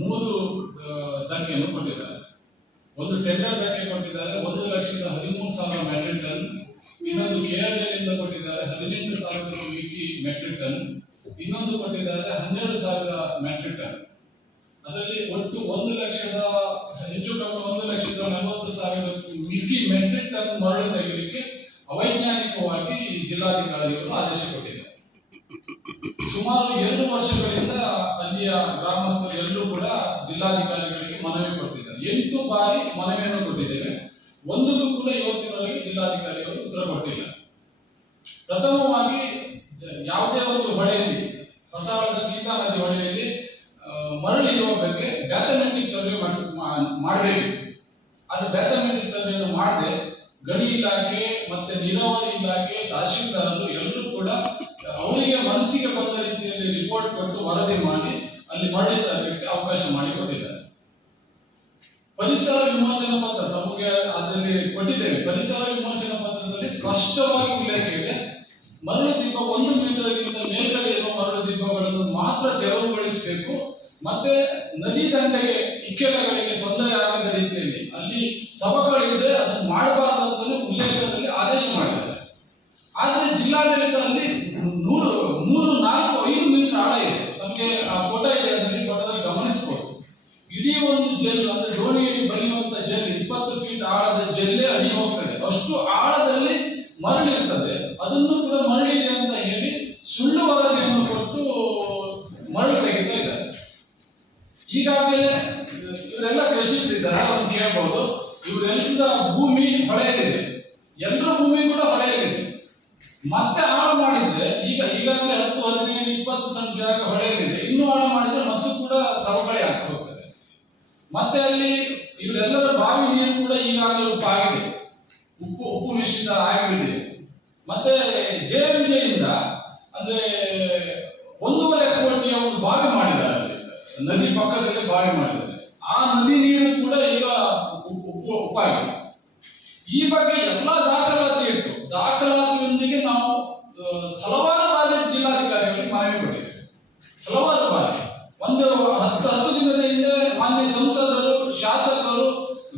ಮೂರು ಧಕ್ಕೆಯನ್ನು ಕೊಟ್ಟಿದ್ದಾರೆ. ಒಂದು ಟೆಂಡರ್ ಧಕ್ಕೆ ಕೊಟ್ಟಿದ್ದಾರೆ 1,13,000 ಮೆಟ್ರಿಕ್ ಟನ್. ಇನ್ನೊಂದು KRL ಕೊಟ್ಟಿದ್ದಾರೆ 18,000 ಮೆಟ್ರಿಕ್ ಟನ್. ಇನ್ನೊಂದು ಕೊಟ್ಟಿದ್ದಾರೆ 12,000 ಮೆಟ್ರಿಕ್ ಟನ್. ಅದರಲ್ಲಿ ಒಟ್ಟು 1,00,000 ಹೆಚ್ಚು ಕಮ್ಮಿ 1,40,000 ಮೆಟ್ರಿಕ್ ಟನ್ ಮರಳು ತೆಗೆಯಲಿಕ್ಕೆ ಅವೈಜ್ಞಾನಿಕವಾಗಿ ಜಿಲ್ಲಾಧಿಕಾರಿಗಳು ಆದೇಶ ಕೊಟ್ಟಿದ್ದಾರೆ. ಸುಮಾರು 2 ವರ್ಷಗಳಿಂದ ಅಲ್ಲಿಯ ಗ್ರಾಮಸ್ಥರು ಎಲ್ಲರೂ ಕೂಡ ಜಿಲ್ಲಾಧಿಕಾರಿಗಳಿಗೆ ಮನವಿ ಕೊಟ್ಟಿದ್ದಾರೆ. 8 ಬಾರಿ ಮನವಿಯನ್ನು ಕೊಟ್ಟಿದ್ದೇವೆ. ಒಂದಕ್ಕೂ ಕೂಡ ಇವತ್ತಿನವರೆಗೆ ಜಿಲ್ಲಾಧಿಕಾರಿಗಳು ಉತ್ತರ ಕೊಟ್ಟಿಲ್ಲ. ಪ್ರಥಮವಾಗಿ ಯಾವುದೇ ಒಂದು ಹೊಳೆಯಲ್ಲಿ, ಹೊಸವಾದ ಸೀತಾ ನದಿ ಹೊಳೆಯಲ್ಲಿ ಮರಳಿರುವ ಬಗ್ಗೆ ಬ್ಯಾಥಮೆಟಿಕ್ ಸರ್ವೆ ಮಾಡಬೇಕಿತ್ತು. ಅದು ಬ್ಯಾಥಮೆಟಿಕ್ ಸರ್ವೆಯನ್ನು ಮಾಡದೆ ಗಣಿ ಇಲಾಖೆ ಮತ್ತೆ ನೀರಾವರಿ ಇಲಾಖೆ, ತಹಶೀಲ್ದಾರರು ಎಲ್ಲರೂ ಕೂಡ ಅವರಿಗೆ ಮನಸ್ಸಿಗೆ ಬಂದ ರೀತಿಯಲ್ಲಿ ರಿಪೋರ್ಟ್ ಕೊಟ್ಟು ವರದಿ ಮಾಡಿ ಅಲ್ಲಿ ಮರಳಿ ತರಲಿಕ್ಕೆ ಅವಕಾಶ ಮಾಡಿಕೊಟ್ಟಿದ್ದಾರೆ. ಪರಿಸರ ವಿಮೋಚನಾ ಪತ್ರ ನಮಗೆ ಅದರಲ್ಲಿ ಕೊಟ್ಟಿದ್ದೇವೆ. ಪರಿಸರ ವಿಮೋಚನಾ ಪತ್ರದಲ್ಲಿ ಸ್ಪಷ್ಟವಾಗಿ ಉಲ್ಲೇಖ ಇದೆ. ಮರಳು ದಿಬ್ಬ 1 ಮೀಟರ್ಗಿಂತ ಮೇಲ್ಗಡೆ ಇರುವ ಮರಳು ದಿಬ್ಬಗಳನ್ನು ಮಾತ್ರ ತೆರವುಗೊಳಿಸಬೇಕು. ಮತ್ತೆ ನದಿ ದಂಡೆಗೆ ಇಕ್ಕೆಲಗಳಿಗೆ ತೊಂದರೆ ಆಗದ ರೀತಿಯಲ್ಲಿ ಅಲ್ಲಿ ಸವಕಳಿದ್ರೆ ಅದನ್ನು ಮಾಡಬಾರದು ಅಂತಲೇ ಉಲ್ಲೇಖದಲ್ಲಿ ಆದೇಶ ಮಾಡಿದ್ದಾರೆ. ಆದರೆ ಜಿಲ್ಲಾಡಳಿತ ಅಲ್ಲಿ 3, 4, 5 ಮೀಟರ್ ಆಳ ಇದೆ. ತಮಗೆ ಆ ಫೋಟೋ ಇದೆ, ಅದರಲ್ಲಿ ಫೋಟೋದಲ್ಲಿ ಗಮನಿಸಬಹುದು. ಇಡೀ ಒಂದು ಜೆಲ್ ಅಂದ್ರೆ ದೋಣಿಯಲ್ಲಿ ಬರೆಯುವಂತ ಜೆಲ್ 20 ಫೀಟ್ ಆಳದ ಜೆಲ್ಲೇ ಅಡಿ ಹೋಗ್ತದೆ. ಅಷ್ಟು ಆಳದಲ್ಲಿ ಮರಳಿರ್ತದೆ. ಅದನ್ನು ಕೂಡ ಮರಳಿದೆ ಅಂತ ಹೇಳಿ ಸುಳ್ಳು ವರದಿಯನ್ನು ಕೊಟ್ಟು ಮರಳು ತೆಗಿತಾ ಇದ್ದಾರೆ. ಈಗಾಗಲೇ ಇವರೆಲ್ಲ ಕೃಷಿಕರಿದ್ದಾರೆ, ಅವ್ರು ಕೇಳ್ಬೋದು, ಇವರೆಲ್ಲರ ಭೂಮಿ ಹೊಳೆಯಲಿದೆ, ಎಲ್ಲರ ಭೂಮಿ ಕೂಡ ಹೊಳೆಯಲಿದೆ. ಮತ್ತೆ ಆಳ ಮಾಡಿದ್ರೆ ಈಗಾಗಲೇ 10, 15, 20 ಸೆಂಟ್ ಜಾಗ ಹೊಳೆಯಲಿದೆ. ಇನ್ನೂ ಆಳ ಮಾಡಿದ್ರೆ ಮತ್ತು ಕೂಡ ಸವಕಳಿ ಆಗ್ತಾ ಹೋಗ್ತದೆ. ಮತ್ತೆ ಅಲ್ಲಿ ಇವರೆಲ್ಲರ ಬಾವಿ ನೀರು ಕೂಡ ಈಗಾಗಲೇ ಉಪ್ಪಾಗಿದೆ, ಉಪ್ಪು ಮಿಶ್ರಿತ ಆಗಿಬಿಟ್ಟಿದೆ. ಮತ್ತೆ JMJ ಇಂದ ಅಂದ್ರೆ 1.5 ಕೋಟಿಯ ಒಂದು ಬಾವಿ ಮಾಡಿದ್ದಾರೆ, ನದಿ ಪಕ್ಕದಲ್ಲಿ ಬಾವಿ ಮಾಡಿದ್ದಾರೆ. ಆ ನದಿ ನೀರು ಕೂಡ ಈಗ ಉಪ್ಪಾಗಿದೆ. ಈ ಬಗ್ಗೆ ಎಲ್ಲ ದಾಖಲಾತಿಯೊಂದಿಗೆ ನಾವು ಹಲವಾರು ಬಾರಿ ಜಿಲ್ಲಾಧಿಕಾರಿಗಳಿಗೆ ಮನವಿ ಕೊಟ್ಟಿದ್ದೇವೆ. ಹಲವಾರು ಬಾರಿ, ಒಂದು 10 ದಿನದ ಹಿಂದೆ ಮಾನ್ಯ ಸಂಸದರು, ಶಾಸಕರು,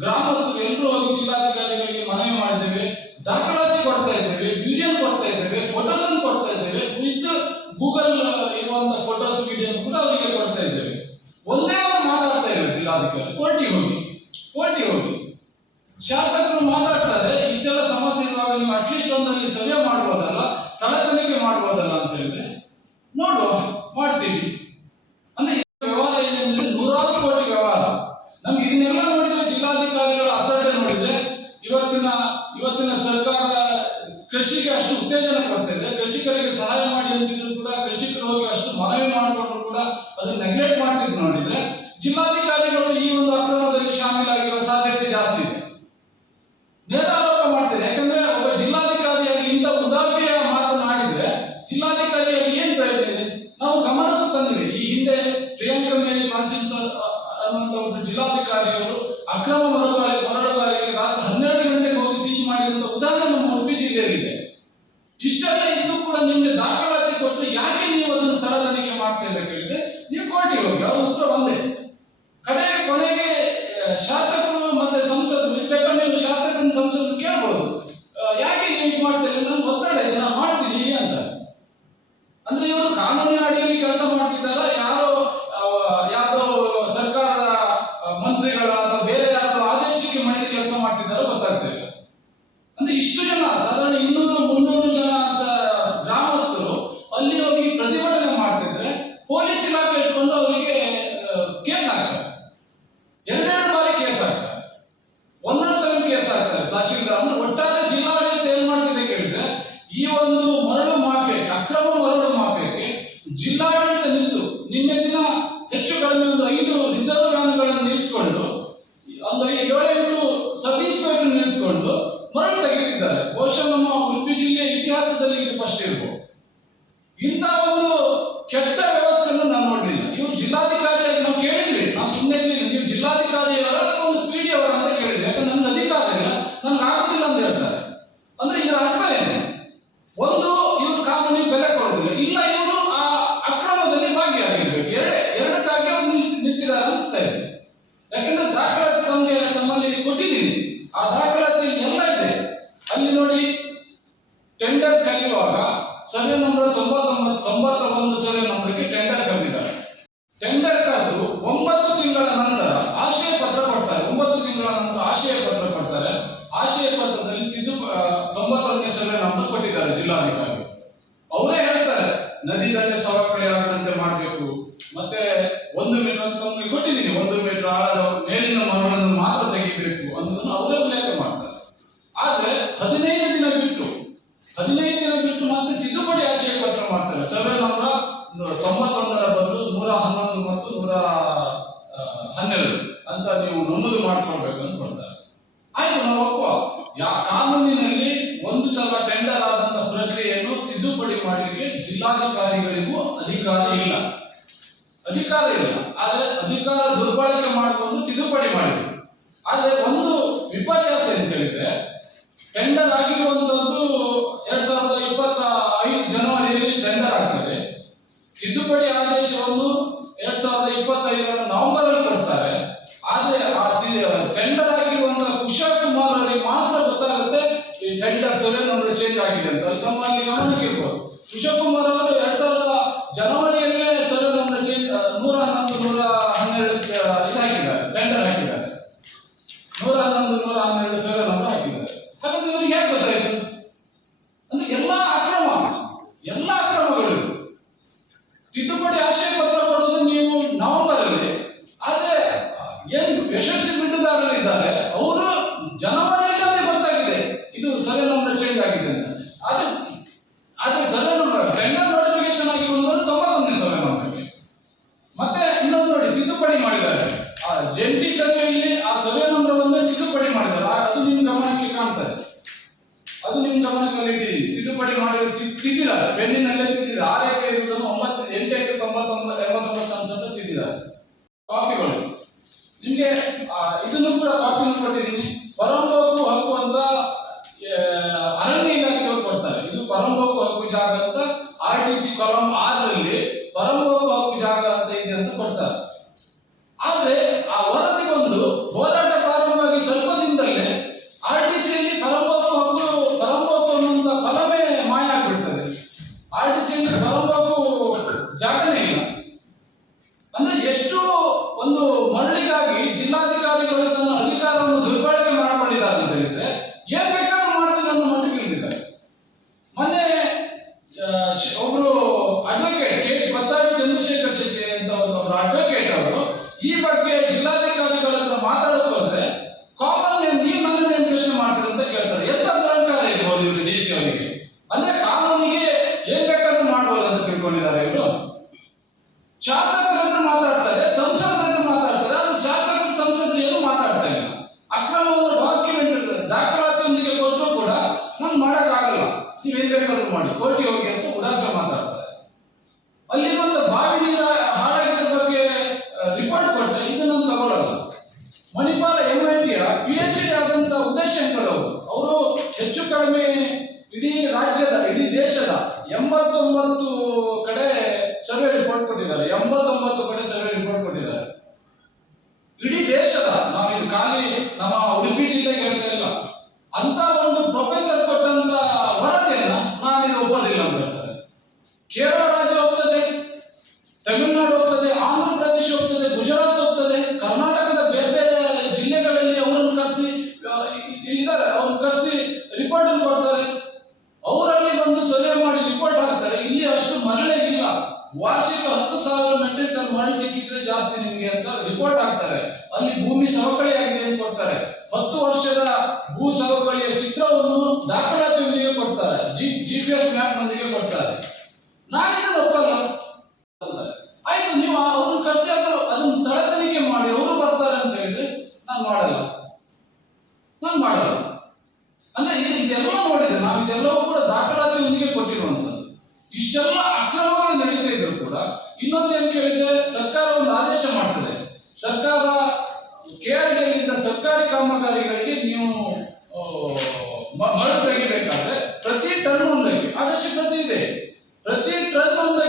ಗ್ರಾಮಸ್ಥರು ಎಲ್ಲರೂ ಹೋಗಿ ಜಿಲ್ಲಾಧಿಕಾರಿಗಳಿಗೆ ಮನವಿ ಮಾಡಿದ್ದೇವೆ. ದಾಖಲಾತಿ ಕೊಡ್ತಾ ಇದ್ದೇವೆ, ವಿಡಿಯೋ ಕೊಡ್ತಾ ಇದ್ದೇವೆ, ಫೋಟೋಸ್ ಕೊಡ್ತಾ ಇದ್ದೇವೆ. ವಿತ್ ಗೂಗಲ್ ಇರುವಂತ ಫೋಟೋಸ್ ವಿಡಿಯೋ ಕೂಡ ಅವರಿಗೆ ಕೊಡ್ತಾ ಇದ್ದೇವೆ. ಒಂದೇ ಒಂದು ಮಾತಾಡ್ತಾ ಇಲ್ಲ ಜಿಲ್ಲಾಧಿಕಾರಿ. ಕೋರ್ಟಿಗೆ ಹೋಗಿ ಶಾಸಕರು ಮಾತಾಡ್ತಾರೆ, ಇಷ್ಟೆಲ್ಲ ಸಮಸ್ಯೆ ಇರುವಾಗ ನೀವು ಅಟ್ಲೀಸ್ಟ್ ಒಂದಲ್ಲಿ ಸರ್ವೆ ಮಾಡ್ಬೋದಲ್ಲ, ಸ್ಥಳ ತನಿಖೆ ಮಾಡ್ಬೋದಲ್ಲ ಅಂತ ಹೇಳಿದ್ರೆ ನೋಡುವ ಮಾಡ್ತೀವಿ ಅಂದ್ರೆ ವ್ಯವಹಾರ ಏನೆಂದ್ರೆ 100 ಕೋಟಿ ವ್ಯವಹಾರ. ನಮ್ಗೆ ಇದನ್ನೆಲ್ಲ ನೋಡಿದ್ರೆ ಜಿಲ್ಲಾಧಿಕಾರಿಗಳ ಅಸಡ್ಡೆ ನೋಡಿದ್ರೆ ಇವತ್ತಿನ ಸರ್ಕಾರ ಕೃಷಿಗೆ ಅಷ್ಟು ಉತ್ತೇಜನ ಕೊಡ್ತಾ ಇದೆ. ಕೃಷಿಕರಿಗೆ ಸಹಾಯ ಮಾಡಿ ಅಂತಿದ್ರು ಕೂಡ ಕೃಷಿಕರು ಹೋಗಿ ಅಷ್ಟು ಮನವಿ ಮಾಡಿಕೊಂಡ್ರು ಕೂಡ ಅದನ್ನ ನೆಗ್ಲೆಕ್ಟ್ ಮಾಡ್ತಿದ್ರು. ನೋಡಿದ್ರೆ ಜಿಲ್ಲಾಧಿಕಾರಿಗಳು ಈ ಒಂದು ಅಕ್ರಮದಲ್ಲಿ ಶಾಮೀಲಾಗಿರುವ ಸಾಧ್ಯತೆ ಜಾಸ್ತಿ ಇದೆ. ನೇರ ಆರೋಪ ಮಾಡ್ತಾರೆ. ಯಾಕಂದ್ರೆ ಒಬ್ಬ ಜಿಲ್ಲಾಧಿಕಾರಿಯಾಗಿ ಇಂಥ ಉದಾಸೀನ ಮಾತನಾಡಿದ್ರೆ ಜಿಲ್ಲಾಧಿಕಾರಿಯಾಗಿ ಏನ್ ಪ್ರಯೋಜನ ಇದೆ? ನಾವು ಗಮನಕ್ಕೂ ತಂದ್ವಿ. ಈ ಹಿಂದೆ ಪ್ರಿಯಾಂಕಾ ಮೇರಿ ಕಾನ್ಸಿನ್ಸ್ ಅನ್ನುವಂತ ಒಬ್ಬರು ಜಿಲ್ಲಾಧಿಕಾರಿಯವರು ಅಕ್ರಮ ಮರಳುಗಾರಿಕೆ ರಾತ್ರಿ 12 ಗಂಟೆಗೆ ಹೋಗಿ ಸೀಜ್ ಮಾಡಿದಂತ ಉದಾಹರಣೆ ನಮ್ಮ ಉಡುಪಿ ಜಿಲ್ಲೆಯಲ್ಲಿದೆ. ಇಷ್ಟೆಲ್ಲ ಇದ್ದು ಕೂಡ ನಿಮ್ಗೆ ದಾಖಲಾತಿ ಕೊಟ್ಟರೆ ಯಾಕೆ ನೀವು ಅದನ್ನು ಸ್ಥಳ ತನಿಖೆ ಮಾಡ್ತಾ ಇಲ್ಲ ಕೇಳಿದ್ರೆ ನೀವು ಕೋರ್ಟಿಗೆ ಹೋಗಿ, ಅವ್ರ ಉತ್ತರ ಒಂದೇ. ಕೊನೆಗೆ ಶಾಸಕರು ಮತ್ತೆ ಸಂಸದರು ಬೇಕಾದ್ರೆ ನೀವು ಶಾಸಕರನ್ನ ಸಂಸದರು ಕೇಳ್ಬೋದು, ಯಾಕೆ ನೀವು ಮಾಡ್ತಾ ಇಲ್ಲ? ನಮ್ಗೆ ಒತ್ತಡ ಇದೆ, ನಾನು ಮಾಡ್ತೀನಿ ಅಂತ. ಅಂದ್ರೆ ಇವರು ಕಾನೂನಿನ ಅಡಿಯಲ್ಲಿ ಕೆಲಸ ಮಾಡ್ತಿದ್ದಾರ, ಯಾವ್ದೋ ಸರ್ಕಾರದ ಮಂತ್ರಿಗಳ ಅಥವಾ ಬೇರೆ ಯಾರೋ ಆದೇಶಕ್ಕೆ ಮನೆಯಲ್ಲಿ ಕೆಲಸ ಮಾಡ್ತಿದ್ದಾರೋ ಗೊತ್ತಾಗ್ತಿಲ್ಲ. ಅಂದ್ರೆ ಇಷ್ಟು ಜನ, ಸಾಧಾರಣ 200-300 ಜನ ಗ್ರಾಮಸ್ಥರು ಅಲ್ಲಿ ಹೋಗಿ ಪ್ರತಿಭಟನೆ ಮಾಡ್ತಿದ್ರೆ ಪೊಲೀಸ್ ಇಲಾಖೆ ಇಟ್ಕೊಂಡು ಅವರಿಗೆ ಕೇಸ್ ಹಾಕ್ತಾರೆ. 2 ಬಾರಿ ಕೇಸ್ ಹಾಕ್ತಾರೆ, 1 ಸಲ ಕೇಸ್ ಹಾಕ್ತಾರೆ ತಹಶೀಲ್ದಾರ್. ಅಂದ್ರೆ ಒಟ್ಟಾರೆ ಜಿಲ್ಲಾಡಳಿತ ಏನ್ ಮಾಡ್ತಿದೆ ಕೇಳಿದ್ರೆ ಈ ಒಂದು ಮರಳು ಮಾಫಿಯಾಗೆ, ಅಕ್ರಮ ಮರಳು ಮಾಫಿಯಾಗೆ ಜಿಲ್ಲಾಡಳಿತ ನಿಂತು ನಿನ್ನೆ ದಿನ ಹೆಚ್ಚು ಕಡಿಮೆ ಒಂದು 5 ರಿಸರ್ವ್ ವ್ಯಾನ್ಗಳನ್ನು ನಿಲ್ಲಿಸಿಕೊಂಡು ಒಂದು 7-8 ಸಬ್ ಇನ್ಸ್ಪೆಕ್ಟರ್ ನಿಲ್ಲಿಸಿಕೊಂಡು ಮರಳು ತೆಗೆದಿದ್ದಾರೆ. ಬಹುಶಃ ನಮ್ಮ ಉಡುಪಿ ಜಿಲ್ಲೆಯ ಇತಿಹಾಸದಲ್ಲಿ ಇದು ಫಸ್ಟ್ ಇರ್ಬೋದು. ಇಂಥ ಒಂದು ಕೆಟ್ಟ ವ್ಯವಸ್ಥೆಯನ್ನು ನಾನು ನೋಡಲಿಲ್ಲ. ಇವರು ಜಿಲ್ಲಾಧಿಕಾರಿಯಾಗಿ ನಾವು ಕೇಳಿದ್ವಿ, ನಾವು ಸುಮ್ಮನೆ ನೀವು ಜಿಲ್ಲಾಧಿಕಾರಿಯವರ ಒಂದು PD ಅವರ ಅಂತ ಕೇಳಿದ್ವಿ. ಯಾಕಂದ್ರೆ ನನ್ಗೆ ಅಧಿಕಾರ ಇಲ್ಲ, ನನ್ಗೆ ಆಗುದಿಲ್ಲ ಅಂತ ಹೇಳ್ತಾರೆ. ಅಂದ್ರೆ ಇದರ ಅರ್ಥ ಏನು? ಒಂದು, ಇವರು ಕಾನೂನಿಗೆ ಬೆಲೆ ಕೊಡೋದಿಲ್ಲ, ಇಲ್ಲ ಇವರು ಆ ಅಕ್ರಮದಲ್ಲಿ ಭಾಗಿಯಾಗಿರ್ಬೇಕು. ಎರಡಕ್ಕಾಗಿ ಅವರು ನಿಂತಿದ್ದಾರೆ ಅನಿಸ್ತಾ ಇದೆ. ಯಾಕಂದ್ರೆ ದಾಖಲಾತಿ ತಮ್ಮಲ್ಲಿ ಕೊಟ್ಟಿದ್ದೀನಿ, ಆ ದಾಖಲಾತಿ ಎಲ್ಲ ಇದೆ. ಅಲ್ಲಿ ನೋಡಿ, ಟೆಂಡರ್ ಕರೆಯುವಾಗ ಸರ್ವೆ ನಂಬರ್ 91 ಸರ್ವೆ ನಂಬರ್ಗೆ ಟೆಂಡರ್ ಕರೆದಿದ್ದಾರೆ. ಟೆಂಡರ್ ಕರೆದು 9 ತಿಂಗಳ ನಂತರ ಆಶಯ ಪತ್ರ ಕೊಡ್ತಾರೆ. 9 ತಿಂಗಳ ನಂತರ ಆಶಯ ಪತ್ರ ಕೊಡ್ತಾರೆ. ಆಶಯ ಪತ್ರದಲ್ಲಿ 91ನೇ ಸರ್ವೆ ನಂಬರ್ ಕೊಟ್ಟಿದ್ದಾರೆ ಜಿಲ್ಲಾಧಿಕಾರಿ. ಅವರೇ ಹೇಳ್ತಾರೆ ನದಿ ದಂಡೆ ಸವಕಳಿ ಆಗದಂತೆ ಮಾಡಬೇಕು, ಮತ್ತೆ 1 ಮೀಟರ್ ಅಂತ ತಮಗೆ ಕೊಟ್ಟಿದ್ದೀನಿ, 1 ಮೀಟರ್ ಆಳದ ಮೇಲಿನ ಮರಳನ್ನು ಮಾತ್ರ ತೆಗಿಬೇಕು ಅನ್ನೋದನ್ನು ಅವರೇ ಉಲ್ಲೇಖ ಮಾಡ್ತಾರೆ. ಆದ್ರೆ 15 ದಿನ ಬಿಟ್ಟು ಮತ್ತೆ ತಿದ್ದುಪಡಿ ಆಶಯ ಪತ್ರ ಮಾಡ್ತಾರೆ. ಸರ್ವೆ ನಂಬರ್ 91ರ ಬದಲು 111 ಮತ್ತು 112 ಅಂತ ನೀವು ನಮೂದು ಮಾಡ್ಕೊಳ್ಬೇಕು ಅಂತ ಕೊಡ್ತಾರೆ. ಆಯ್ತು, ನಾವು ಒಪ್ಪುವ. ಕಾನೂನಿನಲ್ಲಿ ಒಂದು ಸಲ ಟೆಂಡರ್ ಆದಂತ ಪ್ರಕ್ರಿಯೆಯನ್ನು ತಿದ್ದುಪಡಿ ಮಾಡಲಿಕ್ಕೆ ಜಿಲ್ಲಾಧಿಕಾರಿಗಳಿಗೂ ಅಧಿಕಾರ ಇಲ್ಲ. ಆದ್ರೆ ಅಧಿಕಾರ ದುರ್ಬಳಕೆ ಮಾಡಿಕೊಂಡು ತಿದ್ದುಪಡಿ ಮಾಡಿದ್ರು. ಆದ್ರೆ ಒಂದು ವಿಪರ್ಯಾಸ ಅಂತ ಹೇಳಿದ್ರೆ, ಟೆಂಡರ್ ಆಗಿರುವಂತದ್ದು 2025 ಜನವರಿಯಲ್ಲಿ ಟೆಂಡರ್ ಆಗ್ತದೆ. ತಿದ್ದುಪಡಿ ಆದೇಶವನ್ನು 2025 ನವೆಂಬರ್ ಅಲ್ಲಿ ಕೊಡ್ತಾರೆ. ಆದ್ರೆ ಆ ಟೆಂಡರ್ ಆಗಿರುವಂತಹ ಕುಶಲ್ ಕುಮಾರ್ ಅವರಿಗೆ ಮಾತ್ರ ಗೊತ್ತಾಗುತ್ತೆ ಈ ಟೆಂಡರ್ ಸರ್ವೆ ನಂಬರ್ ಚೇಂಜ್ ಆಗಿದೆ ಅಂತ. ತಮ್ಮಲ್ಲಿ ಗಮನಕ್ಕೆ ಇರ್ಬೋದು. ಕುಶಲ್ ಕುಮಾರ್ ಅವರು 2000 ಜನವರಿಯಲ್ಲೇ ಸರ್ವೆ ನಂಬರ್ ಚೇಂಜ್ 111 ಇದಾಗಿದ್ದಾರೆ, ಟೆಂಡರ್ ಹಾಕಿದ್ದಾರೆ. 111 112 ಸರ್ವೆ ನಂಬರ್ ಹಾಕಿದ್ದಾರೆ. ಹಾಗಾದ್ರೆ ಇವರಿಗೆ ಹೇಗೆ ಗೊತ್ತಾಯ್ತು? ಅಂದ್ರೆ ಎಲ್ಲಾ ಅಕ್ರಮಗಳು. ತಿದ್ದುಪಡಿ ಆಶಯ ಪತ್ರ ಕೊಡೋದು ನೀವು ನವೆಂಬರ್ ಅಲ್ಲಿ, ಆದ್ರೆ ಏನು ಯಶಸ್ವಿ ಬಿಡುದಾರರಿದ್ದಾರೆ ಅವರು ಜನವರಿಯಲ್ಲಿ ಅವರಿಗೆ ಗೊತ್ತಾಗಿದೆ ಇದು ಸರ್ವೆ ನಂಬರ್ ಚೇಂಜ್ ಆಗಿದೆ ಅಂತ. ಆದ್ರೆ ಸರ್ವೆ ನಂಬರ್ ಟೆಂಡರ್ ನೋಟಿಫಿಕೇಶನ್ ಆಗಿ ಬಂದದ್ದು 91 ಸರ್ವೆ ನಂಬರ್ಗೆ. ಮತ್ತೆ ಇನ್ನೊಂದು ನೋಡಿ, ತಿದ್ದುಪಡಿ ಮಾಡಿದ್ದಾರೆ. ಆ ಜಂಟಿ ಸರ್ವೆಯಲ್ಲಿ ಆ ಸರ್ವೆ ನಂಬರ್ ಒಂದೇ ತಿದ್ದುಪಡಿ ಮಾಡಿದ್ದಾರೆ. ಅದು ನಿಮ್ಮ ಗಮನಕ್ಕೆ ಕಾಣ್ತದೆ, ಅದು ನಿಮ್ಮ ಗಮನಕ್ಕೆ ಇಟ್ಟಿದ್ದೀನಿ. ತಿದ್ದುಪಡಿ ಮಾಡಿ ತಿದ್ದಿದ್ದಾರೆ, ಪೆನ್ನಿನಲ್ಲೇ ತಿದ್ದಿದ್ದಾರೆ. 6 ಎಕರೆ ಇರುವುದನ್ನು 8 ಎಕರೆ 89 ಸಂಸದರು ತಿದ್ದಿದ್ದಾರೆ. ಕಾಪಿಗಳು ನಿಮಗೆ ಇದನ್ನು ಕೂಡ ಕಾಪಿಯನ್ನು ಕೊಟ್ಟಿದ್ದೀನಿ. ಪರಂಬೋಕು ಹಕ್ಕು ಅಂತ ಅರಣ್ಯ ಇಲಾಖೆಯವರು ಕೊಡ್ತಾರೆ. ಇದು ಪರಂಬೋಕು ಹಕ್ಕು ಜಾಗ ಅಂತ RDC ಕಾಲಂ 6ರಲ್ಲಿ ಪರಂಬೋಕು ಹಕ್ಕು ಜಾಗ ಅಂತ ಇದೆ ಅಂತ ಕೊಡ್ತಾರೆ. ಆದ್ರೆ ಆ ವರದಿ ಬಂದು ಹೋರಾಟ ಪ್ರಾರಂಭವಾಗಿ ಸ್ವಲ್ಪ ದಿನದಲ್ಲೇ RDCಯಲ್ಲಿ ಪರಂಬೋಕು ಅನ್ನುವಂತ ಫಲವೇ ಮಾಯ ಆಗ್ಬಿಡ್ತದೆ. RDCಯಲ್ಲಿ ಪರಂಬೋಕು ಜಾಗನೇ ಇಲ್ಲ. ಅಂದ್ರೆ ಎಷ್ಟು ಒಂದು ಮರಳಿಗಾಗಿ ಜಿಲ್ಲಾಧಿಕಾರಿಗಳು ತನ್ನ ಅಧಿಕಾರವನ್ನು ದುರ್ಬಳಕೆ ಮಾಡಿಕೊಂಡಿದ್ದಾರೆ ಅಂತ ಹೇಳಿದ್ರೆ ಏನ್ ಬೇಕಾದ್ರೂ ಮಾಡ್ತಾರೆ ಅನ್ನೋ ಮಟ್ಟಿಗೆ ಇಳಿದಿದ್ದಾರೆ. ಮೊನ್ನೆ ಒಬ್ರು ಅಡ್ವೊಕೇಟ್ KS ಬತ್ತಾಡಿ ಚಂದ್ರಶೇಖರ್ ಶೆಟ್ಟಿ ಅಂತ ಒಬ್ಬರು ಅಡ್ವೊಕೇಟ್ ಅವರು ಈ ಬಗ್ಗೆ ಜಿಲ್ಲಾಧಿಕಾರಿಗಳ ಹತ್ರ ಮಾತಾಡೋಕೆ ಹೋದ್ರೆ ಕಾಮನ್ ನೀವು ನನ್ನನ್ನೇನು ಪ್ರಶ್ನೆ ಮಾಡ್ತೀರಿ ಅಂತ ಕೇಳ್ತಾರೆ. ಎಂತ ಅಲಂಕಾರ ಇರ್ಬೋದು ಇವರು DC ಅವರಿಗೆ? ಅಂದ್ರೆ ಕಾನೂನಿಗೆ ಏನ್ ಬೇಕಾದ್ರೂ ಮಾಡ್ಬೋದು ಅಂತ ತಿಳ್ಕೊಂಡಿದ್ದಾರೆ ಇವರು. ಶಾಸಕರ ಹತ್ರ ಮಾತಾಡ್ತಾರೆ, ಸಂಸದರ ಹತ್ರ ಮಾತಾಡ್ತಾರೆ. ಅದು ಶಾಸಕರು ಸಂಸದರು ಏನು ಮಾತಾಡ್ತಾ ಇಲ್ಲ. ಅಕ್ರಮವನ್ನು ದಾಖಲಾತಿಯೊಂದಿಗೆ ಕೊಟ್ಟರು ಕೂಡ ನಾನು ಮಾಡೋಕ್ಕಾಗಲ್ಲ, ನೀವೇನ್ ಬೇಕಾದ್ರೂ ಮಾಡಿ, ಕೋರ್ಟಿಗೆ ಹೋಗಿ ಅಂತ ಉಡಾಫೆ ಮಾತಾಡ್ತಾರೆ. ಅಲ್ಲಿರುವಂತ ಬಾವಿ ನೀರು ಹಾಳಾಗಿದ್ರ ಬಗ್ಗೆ ರಿಪೋರ್ಟ್ ಕೊಟ್ಟರೆ ಇದನ್ನು ತಗೊಳ್ಳಲ್ಲ. ಮಣಿಪಾಲ MITಯ PhD ಆದಂತ ಉದಯ್ ಶಂಕರ್ ಅವರು ಹೆಚ್ಚು ಕಡಿಮೆ ಇಡೀ ದೇಶದ 89 ಕಡೆ ಸರ್ವೆ ರಿಪೋರ್ಟ್ ಕೊಟ್ಟಿದ್ದಾರೆ. 89 ಕಡೆ ಸರ್ವೆ ರಿಪೋರ್ಟ್ ಕೊಟ್ಟಿದ್ದಾರೆ ಇಡೀ ದೇಶದ. ನಾವು ಇದು ಖಾಲಿ ನಮ್ಮ ಉಡುಪಿ ಜಿಲ್ಲೆಗೆ ಹೇಳ್ತಾ ಇಲ್ಲ. ಅಂತ ಒಂದು ಪ್ರೊಫೆಸರ್ ಕೊಟ್ಟಂತ ವರದಿಯನ್ನ ನಾನಿದು ಒಪ್ಪೋದಿಲ್ಲ ಅಂತ ಹೇಳ್ತಾರೆ. ಕೇರಳ ರಾಜ್ಯ ಒಪ್ತದೆ, ತಮಿಳುನಾಡು ಒಪ್ತದೆ, ಆಂಧ್ರ ಪ್ರದೇಶ ಒಪ್ತದೆ, ಗುಜರಾತ್ ಒಪ್ತದೆ, ಕರ್ನಾಟಕದ ಬೇರೆ ಬೇರೆ ಜಿಲ್ಲೆಗಳಲ್ಲಿ ಅವರನ್ನು ಕರೆಸಿ ಇಲ್ಲಿದ್ದಾರೆ, ಅವ್ರನ್ನ ಕರೆಸಿ ರಿಪೋರ್ಟ್ ಅನ್ನು ಕೊಡ್ತಾರೆ. ಅವರಲ್ಲಿ ಬಂದು ಸರ್ವೆ ಮಾಡಿ ರಿಪೋರ್ಟ್ ಹಾಕ್ತಾರೆ. ಇಲ್ಲಿ ಅಷ್ಟು ಮರಳೇ ಇಲ್ಲ, ವಾರ್ಷಿಕ 10,000 ಮೆಟ್ರಿಕ್ ಟನ್ ಮರಳು ಸಿಕ್ಕಿದ್ರೆ ಜಾಸ್ತಿ ನಿಮಗೆ ಅಂತ ರಿಪೋರ್ಟ್ ಹಾಕ್ತಾರೆ. ಅಲ್ಲಿ ಭೂಮಿ ಸವಕಳಿ ಆಗಿದೆ ಅಂತ ಕೊಡ್ತಾರೆ. 10 ವರ್ಷದ ಭೂ ಸವಕಳಿಯ ಚಿತ್ರವನ್ನು ದಾಖಲಾತಿಯೊಂದಿಗೆ ಕೊಡ್ತಾರೆ, GPS ಮ್ಯಾಪ್ ನೊಂದಿಗೆ ಕೊಡ್ತಾರೆ. ನಾನಿದನ್ನು ಒಪ್ಪಲ್ಲ. ಆಯ್ತು, ನೀವು ಅವ್ರನ್ನ ಕರೆಸಿ ಅದನ್ನ ಸ್ಥಳ ತನಿಖೆ ಮಾಡಿ ಅವರು ಬರ್ತಾರೆ ಅಂತ ಹೇಳಿದ್ರೆ ನಾನು ಮಾಡಲ್ಲ. ಅಂದ್ರೆ ಇದೆಲ್ಲ ನೋಡಿದ್ರೆ ನಾವು ಇದೆಲ್ಲವೂ ಕೂಡ ದಾಖಲಾತಿಯೊಂದಿಗೆ ಕೊಟ್ಟಿರುವಂತದ್ದು. ಇಷ್ಟೆಲ್ಲ ಅಕ್ರಮಗಳು ನಡೀತಾ ಇದ್ರು ಕೂಡ ಇನ್ನೊಂದು ಏನ್ ಕೇಳಿದ್ರೆ, ಸರ್ಕಾರ ಒಂದು ಆದೇಶ ಮಾಡ್ತದೆ. ಸರ್ಕಾರ KRDಯಿಂದ ಸರ್ಕಾರಿ ಕಾಮಗಾರಿಗಳಿಗೆ ನೀವು ಮರಳು ತೆಗಿಬೇಕಾದ್ರೆ ಪ್ರತಿ ಟನ್ ಒಂದಕ್ಕೆ ಆದೇಶ ಪ್ರತಿ ಇದೆ. ಪ್ರತಿ ಟನ್ ಒಂದಕ್ಕೆ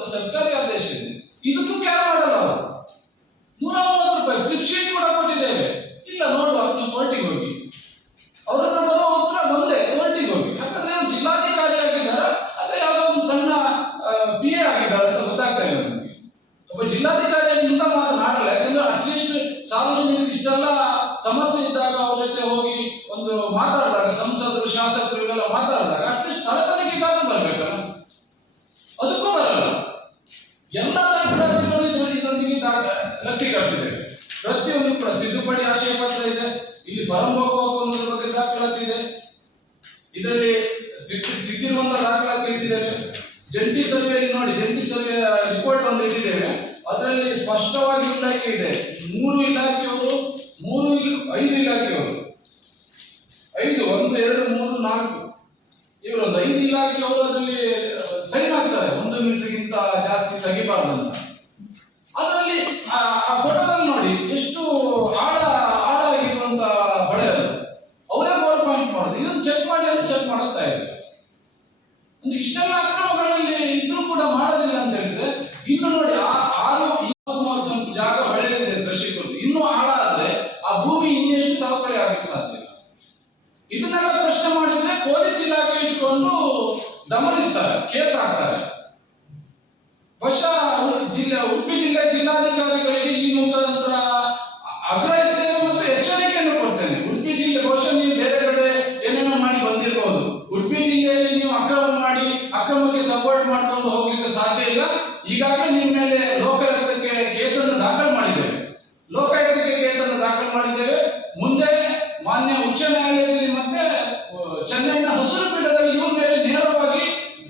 ಅಂತ ಸರ್ಕಾರಿ ಆದೇಶ ಇದೆ. ಇದಕ್ಕೂ ಕ್ಯಾರ್ ಮಾಡಲ್ಲ ಅವರು. 130 ರೂಪಾಯಿ ಕ್ಲಿಪ್ ಶೀಟ್ ಕೂಡ ಕೊಟ್ಟಿದ್ದೇವೆ. ಇಲ್ಲ ನೋಡುವ, ನೀವು ಕೋರ್ಟಿಗೆ ಹೋಗಿ. ಅವ್ರ ಹತ್ರ ಬರೋ ಉತ್ತರ ಒಂದೇ, ಕೋರ್ಟಿಗೆ ಹೋಗಿ. ಯಾಕಂದ್ರೆ ಅವ್ರು ಜಿಲ್ಲಾಧಿಕಾರಿ ಆಗಿದ್ದಾರ ಅಥವಾ ಯಾವುದೋ ಒಂದು ಸಣ್ಣ PA ಆಗಿದ್ದಾರೆ ಅಂತ ಗೊತ್ತಾಗ್ತಾ ಇಲ್ಲ ನಮಗೆ. ಒಬ್ಬ ಜಿಲ್ಲಾಧಿಕಾರಿಯಾಗಿ ಇಂಥ ಮಾತನಾಡಲ್ಲ. ಯಾಕಂದ್ರೆ ಅಟ್ಲೀಸ್ಟ್ ಸಾರ್ವಜನಿಕರಿಗೆ ಇಷ್ಟೆಲ್ಲ ಸಮಸ್ಯೆ ಇದ್ದಾಗ ಅವ್ರ ಜೊತೆ ಹೋಗಿ ಒಂದು ಮಾತಾಡಿದಾಗ, ಸಂಸದರು ಶಾಸಕರು ಇವೆಲ್ಲ ಮಾತಾಡಿದಾಗ ಅಟ್ಲೀಸ್ಟ್ ಸ್ಥಳ ತನಿಖೆಗಾದ್ರೂ ಬರ್ಬೇಕಲ್ಲ. ಅದಕ್ಕೂ ಬರಲ್ಲ. ಎಲ್ಲ ದಾಖಲಾತಿಗಳು ಇದರೊಂದಿಗೆ ಲತ್ತೀಕರಿಸಿದೆ. ಪ್ರತಿಯೊಂದು ಕೂಡ ತಿದ್ದುಪಡಿ ಆಶಯ ಪತ್ರ ಇದೆ. ಇಲ್ಲಿ ಪರಂಭೋಗ ಒಪ್ಪಂದದ ಬಗ್ಗೆ ದಾಖಲಾತಿ ಇದೆ. ಇದರಲ್ಲಿ ತಿದ್ದಿರುವಂತ ದಾಖಲಾತಿ ಇಟ್ಟಿದ್ದೇವೆ. ಜಂಟಿ ಸರ್ವೆಯಲ್ಲಿ ನೋಡಿ, ಜಂಟಿ ಸರ್ವೆ ರಿಪೋರ್ಟ್ ಒಂದು ಇಟ್ಟಿದ್ದೇವೆ. ಅದರಲ್ಲಿ ಸ್ಪಷ್ಟವಾಗಿ ಇಲಾಖೆ ಇದೆ. 3 ಇಲಾಖೆಯವರು, 5 ಇಲಾಖೆಯವರು, 5 1 2 3 4 ಇವರೊಂದು 5 ಇಲಾಖೆಯವರು ಅದರಲ್ಲಿ ಸೈನ್ ಆಗ್ತಾರೆ. 1 ಮೀಟರ್ಗಿಂತ ಜಾಸ್ತಿ ತೆಗಿಬಾರ್ದು ಅಂತ. ಅದರಲ್ಲಿ ಆ ಫೋಟೋದಲ್ಲಿ ನೋಡಿ ಎಷ್ಟು ಆಳಾಗಿರುವಂತ ಹೊಳೆ ಅದು. ಅವರೇ ಬೋರ್ ಪಾಯಿಂಟ್ ಮಾಡೋದು. ಇದನ್ನು ಚೆಕ್ ಮಾಡಿ ಅಂತ ಚೆಕ್ ಮಾಡುತ್ತಾ ಇದ್ದಾರೆ. ಅಂದ್ರೆ ಇಷ್ಟೆಲ್ಲ ಅಕ್ರಮಗಳಲ್ಲಿ ಇದ್ರೂ ಕೂಡ ಮಾಡೋದಿಲ್ಲ ಅಂತ ಹೇಳಿದ್ರೆ, ಇನ್ನು ನೋಡಿ 6 ಜಾಗ ಹೊಳೆಯಲ್ಲಿದೆ ಕೃಷಿಕರು. ಇನ್ನೂ ಆಳಾದ್ರೆ ಆ ಭೂಮಿ ಇನ್ನೆಷ್ಟು ಸವಕಳಿ ಆಗಕ್ಕೆ ಸಾಧ್ಯ ಇಲ್ಲ. ಇದನ್ನೆಲ್ಲ ಪ್ರಶ್ನೆ ಮಾಡಿದ್ರೆ ಪೊಲೀಸ್ ಇಲಾಖೆ ಇಟ್ಕೊಂಡು ದಮನಿಸ್ತಾರೆ, ಕೇಸ್ ಹಾಕ್ತಾರೆ. ಬಹುಶಃ ಉಡುಪಿ ಜಿಲ್ಲೆ ಜಿಲ್ಲಾಧಿಕಾರಿಗಳಿಗೆ ಈ ಮುಖಾಂತರ ಆಗ್ರಹಿಸ್ತೇನೆ ಮತ್ತು ಎಚ್ಚರಿಕೆಯನ್ನು ಕೊಡ್ತೇನೆ. ಉಡುಪಿ ಜಿಲ್ಲೆ ಬಹುಶಃ ನೀವು ಬೇರೆ ಕಡೆ ಏನೇನೋ ಮಾಡಿ ಬಂದಿರಬಹುದು. ಉಡುಪಿ ಜಿಲ್ಲೆಯಲ್ಲಿ ನೀವು ಅಕ್ರಮಕ್ಕೆ ಸಪೋರ್ಟ್ ಮಾಡ್ಕೊಂಡು ಹೋಗ್ಲಿಕ್ಕೆ ಸಾಧ್ಯ ಇಲ್ಲ. ಈಗಾಗಲೇ ನಿಮ್ಮ ಮೇಲೆ ಲೋಕಾಯುಕ್ತಕ್ಕೆ ಕೇಸನ್ನು ದಾಖಲು ಮಾಡಿದ್ದೇವೆ. ಮುಂದೆ ಮಾನ್ಯ ಉಚ್ಚ ನ್ಯಾಯಾಲಯದಲ್ಲಿ ಮತ್ತೆ ಚೆನ್ನೈನ ಹಸಿರು ಪೀಠದಲ್ಲಿ ಇವ್ರ ಮೇಲೆ ನೇರವಾಗಿ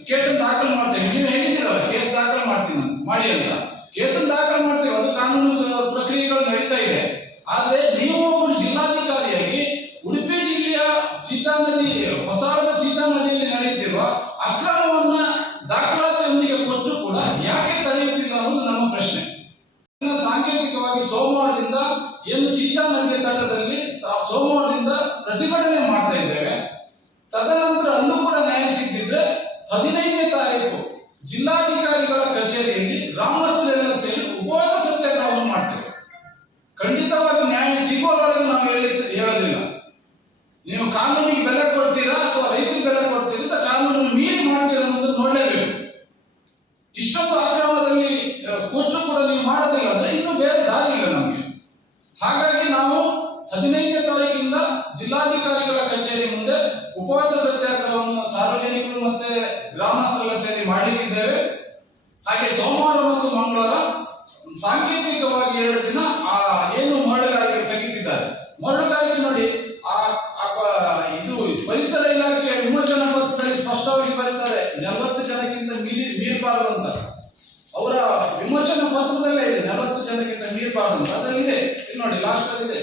ಕೇಸನ್ನು ದಾಖಲು ಮಾಡ್ತೇವೆ. ನೀವು ಹೇಳಿದ್ದೀರಲ್ಲ ಕೇಸ್ ದಾಖಲು ಮಾಡಿ ಅಂತ. ಕೇಸನ್ನು ದಾಖಲು ಮಾಡ್ತೇವೆ. ಅದು ಕಾನೂನು ಪ್ರಕ್ರಿಯೆಗಳು ನಡೀತಾ ಇದೆ. ಆದ್ರೆ ನೀವು ಒಬ್ಬರು ಜಿಲ್ಲಾಧಿಕಾರಿಯಾಗಿ ಉಡುಪಿ ಜಿಲ್ಲೆಯ ಹೊಸಾಳದ ಸೀತಾ ನದಿಯಲ್ಲಿ ನಡೆಯುತ್ತಿರುವ ಅಕ್ರಮವನ್ನ ದಾಖಲಾತಿಯೊಂದಿಗೆ ಕೊಟ್ಟರು ಕೂಡ ಯಾಕೆ ತಡೆಯುತ್ತಿಲ್ಲ ಅನ್ನೋದು ನಮ್ಮ ಪ್ರಶ್ನೆ. ಸಾಂಕೇತಿಕವಾಗಿ ಸೋಮವಾರದಿಂದ ಏನು ಸೀತಾ ನದಿಯ ತಟದಲ್ಲಿ ಸೋಮವಾರದಿಂದ ಪ್ರತಿಭಟನೆ ಮಾಡ್ತಾ ಇದ್ದೇವೆ. ತದನಂತರ ಅಲ್ಲೂ ಕೂಡ ನ್ಯಾಯ ಸಿಕ್ಕಿದ್ರೆ 15ನೇ ತಾರೀಕು ಜಿಲ್ಲಾಧಿಕಾರಿಗಳ ಕಚೇರಿಯಲ್ಲಿ ಗ್ರಾಮಸ್ಥರೆಲ್ಲ ಸೇರಿ ಉಪವಾಸ ಸತ್ಯಾಗ್ರಹವನ್ನು ಮಾಡ್ತೇವೆ. ಖಂಡಿತವಾಗಿ ನ್ಯಾಯ ಸಿಗೋವರೆಗೂ ನಾವು ಹೇಳೋದಿಲ್ಲ. ನೀವು ಕಾನೂನಿಗೆ ಬೆಲೆ ಕೊಡ್ತೀರಾ ಅಥವಾ ರೈತರಿಗೆ ಬೆಲೆ ಕೊಡ್ತೀರಾ ಅಂತ ಕಾನೂನು ಮೀರಿ ಮಾಡ್ತೀರಾ ಅನ್ನೋದು ನೋಡಲೇಬೇಕು. ಇಷ್ಟೊಂದು ಅಕ್ರಮದಲ್ಲಿ ಕೊಟ್ಟರು ಕೂಡ ನೀವು ಮಾಡೋದಿಲ್ಲ ಅಂದ್ರೆ ಇನ್ನೂ ಬೇರೆ ದಾರಿ ಇಲ್ಲ ನಮಗೆ. ಹಾಗಾಗಿ ನಾವು 15ನೇ ತಾರೀಕಿಂದ ಜಿಲ್ಲಾಧಿಕಾರಿಗಳ ಕಚೇರಿ ಮುಂದೆ ಉಪವಾಸ ಸತ್ಯಾಗ್ರಹವನ್ನು ಸಾರ್ವಜನಿಕರು ಮತ್ತೆ ಗ್ರಾಮಸ್ಥರೆಲ್ಲ ಸೇರಿ ಮಾಡಲಿಕ್ಕಿದ್ದೇವೆ. ಹಾಗೆ ಸೋಮವಾರ ಮತ್ತು ಮಂಗಳವಾರ ಸಾಂಕೇತಿಕವಾಗಿ 2 ದಿನ ಏನು ಮರಳುಗಾರಿಕೆ ತೆಗಿತಿದ್ದಾರೆ. ಮರಳುಗಾರಿಕೆ ನೋಡಿ, ಇದು ಪರಿಸರ ಇಲಾಖೆಯ ವಿಮೋಚನಾ ಪತ್ರದಲ್ಲಿ ಸ್ಪಷ್ಟವಾಗಿ ಬರೀತಾರೆ 40 ಜನಕ್ಕಿಂತ ಮೀರಬಾರದು ಅಂತ. ಅವರ ವಿಮೋಚನಾ ಪತ್ರದಲ್ಲೇ ಇದೆ 40 ಜನಕ್ಕಿಂತ ಮೀರಬಾರದು ಅಂತ. ಅದರಲ್ಲಿ ಇದೆ, ಇಲ್ಲಿ ನೋಡಿ ಲಾಸ್ಟ್ ಅಲ್ಲಿ ಇದೆ,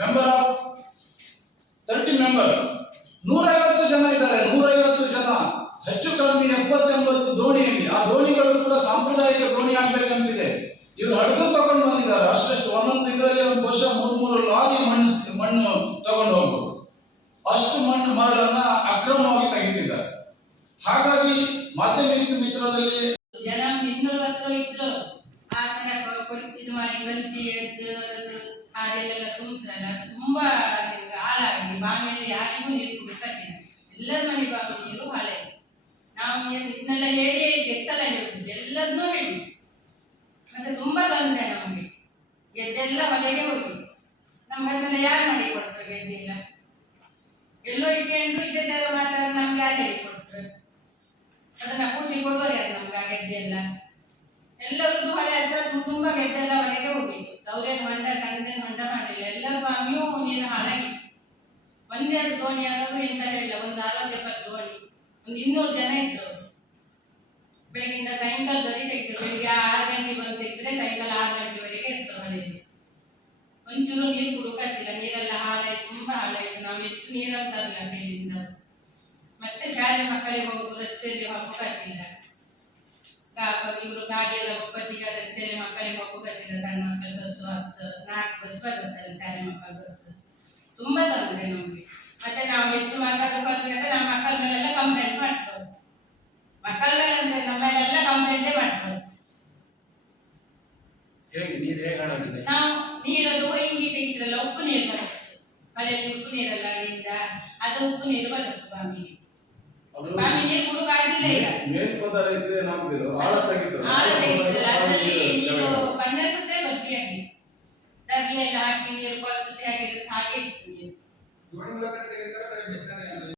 ಮೆಂಬರ್ ಆಫ್ 30 ಮೆಂಬರ್ಸ್. 150 ಜನ ಇದ್ದಾರೆ. 150 ಜನ ಹೆಚ್ಚು ಕಡಿಮೆ 70-80 ದೋಣಿಯಲ್ಲಿ. ಆ ದೋಣಿಗಳು ಕೂಡ ಸಾಂಪ್ರದಾಯಿಕ ದೋಣಿ ಆಗ್ಬೇಕಂತಿದೆ. ಇವರು ಹಡಗು ತಗೊಂಡು ಬಂದಿದ್ದಾರೆ. ಅಷ್ಟಷ್ಟು ಒಂದೊಂದು ಇದರಲ್ಲಿ ಒಂದು ವರ್ಷ 3 ಲಾರಿ ಮಣ್ಣು ತಗೊಂಡು ಹೋಗ್ಬೋದು. ಅಷ್ಟು ಮರಳನ್ನ ಅಕ್ರಮವಾಗಿ ತೆಗಿತಿದ್ದಾರೆ. ಹಾಗಾಗಿ ಮಾಧ್ಯಮಿಕ ಮಿತ್ರದಲ್ಲಿ ಜನ 200 ಹತ್ರ ಇದ್ರು ಆ ತರ ಕೊಡ್ತಿದ್ದು ಮಾಡಿ ಗಂತಿ ಎದ್ದು ಹಾಗೆಲ್ಲ ತುಂಬ್ತಾರಲ್ಲ, ಅದು ತುಂಬಾ ಹಾಳಾಗಿ ಬಾವಿಯಲ್ಲಿ ಯಾರಿಗೂ ನೀರು ಕುಡಿಸ್ತಿಲ್ಲ. ಎಲ್ಲರ ಮನೆ ಬಾವಿ ನೀರು ಹಾಳೆ. ನಾವು ಇದನ್ನೆಲ್ಲ ಹೇಳಿ ಗೆಸ್ಸೆಲ್ಲ ಹೇಳ್ತಿದ್ವಿ, ಎಲ್ಲರನ್ನೂ ಹೇಳಿ. ಮತ್ತೆ ತುಂಬಾ ತೊಂದರೆ ನಮಗೆ. ಗೆದ್ದೆಲ್ಲ ಹೊಲೆಗೆ ಹೋಗಿ ನಮ್ಗೆ ಅದನ್ನ ಯಾರು ಮಾಡಿ ಕೊಡ್ತಾರೆ? ಗೆದ್ದಿಲ್ಲ ಎಲ್ಲೋ ಇಟ್ಕೊಂಡು ಇದೇ ತರ ಮಾತಾಡ ನಮ್ಗೆ ಯಾರು ಹೇಳಿ ಕೊಡ್ತಾರೆ? ಅದನ್ನ ಕೂಸಿ ಕೊಡೋರು ಯಾರು ನಮ್ಗೆ? ಆ ಗೆದ್ದೆಲ್ಲ ಎಲ್ಲರದ್ದು ಹೊಳೆ ಹತ್ರ ತುಂಬಾ ಗೆದ್ದೆಲ್ಲ ಹೊಳೆಗೆ ಹೋಗಿತ್ತು. ಅವರೇ ಹೊಂಡ ಮಾಡಿಲ್ಲ. ಎಲ್ಲರ ಬಾವಿಯೂ ನೀರು ಹಾಳಾಗಿತ್ತು. 1-2 ದೋಣಿ ಆದರೂ ಎಂತ ಹೇಳಿಲ್ಲ. ಒಂದು 60-70 ದೋಣಿ, ಒಂದು 200 ಜನ ಇದ್ರು. ಬೆಳಗಿಂದ ಸಾಯಂಕಾಲದವರೆಗೆ ತೆಗೆದ್ರು. ಬೆಳಿಗ್ಗೆ 6 ಗಂಟೆ ಬಂದು ತೆಗೆದ್ರೆ ಸಾಯಂಕಾಲ 6 ಗಂಟೆವರೆಗೆ ಇರ್ತಾರೆ ಹೊಳೆಯಲ್ಲಿ. ಒಂಚೂರು ನೀರು ಕುಡುಕತ್ತಿಲ್ಲ. ನೀರೆಲ್ಲ ಹಾಳಾಯ್ತು, ತುಂಬಾ ಹಾಳಾಯ್ತು. ನಾವು ಎಷ್ಟು ನೀರಂತಾರಲ್ಲ ಮೇಲಿಂದ. ಮತ್ತೆ ಶಾಲೆ ಮಕ್ಕಳಿಗೆ ಹೋಗುದು ರಸ್ತೆಯಲ್ಲಿ ಹೋಗಕ್ಕಾಗ್ತಿಲ್ಲ. ಇವರು ಗಾಡಿ ಎಲ್ಲ ಒಪ್ಪತ್ತಿಗೆ ರಸ್ತೆಯಲ್ಲಿ ಮಕ್ಕಳಿಗೆ ಹೋಗಕ್ಕಾಗ್ತಿಲ್ಲ. ಸಣ್ಣ ಮಕ್ಕಳ ಬಸ್ಸು 4 ಬಸ್ ಬರುತ್ತಲ್ಲ ಶಾಲೆ ಮಕ್ಕಳ ಬಸ್. ತುಂಬಾ ತೊಂದರೆ ನಮಗೆ. ಮತ್ತೆ ನಾವು ಹೆಚ್ಚು ಮಾತಾಡೋಕೆ ನಮ್ಮ ಮಕ್ಕಳ ಮೇಲೆಲ್ಲ ಕಂಪ್ಲೇಂಟ್ ಮಾಡ್ತಾರೆ. ಮಕ್ಕಳೆಲ್ಲ ನಮ್ಮಲ್ಲೆಲ್ಲ ಕಂಪ್ಲೇಂಟೇ ಮಾಡ್ತಾರೆ. ಹೇಗೆ ನೀರು ಹೇಗೆ ಹಾಳಾಗಿದೆ? ನಾವು ನೀರದು ಹಿಂಗೆ ತೆಗಿದ್ರಲ್ಲ, ಉಪ್ಪು ನೀರು ಬರುತ್ತೆ, ಮಳೆಯಲ್ಲಿ ಉಪ್ಪು ನೀರಲ್ಲ ಅಡಿಯಿಂದ, ಅದು ಉಪ್ಪು ನೀರು ಬರುತ್ತೆ ಬಾವಿಗೆ. ಬಾವಿ ನೀರು ಕುಡುಕಾಗಿಲ್ಲ ಈಗ. ಮೇಲ್ಪದರ ಇದ್ರೆ ನಮ್ದಿಲ್ಲ, ಆಳ ತೆಗಿತದೆ. ಆಳ ತೆಗಿದ್ರಲ್ಲ, ಅದರಲ್ಲಿ ನೀರು ಬಣ್ಣ ಸುತ್ತೆ ಬದಲಿಯಾಗಿ ದರ್ಲಿ ಎಲ್ಲ ಹಾಕಿ ನೀರು ಕೊಳತೆ ಆಗಿರುತ್ತೆ, ಹಾಗೆ ಇತ್ತು ನೀರು.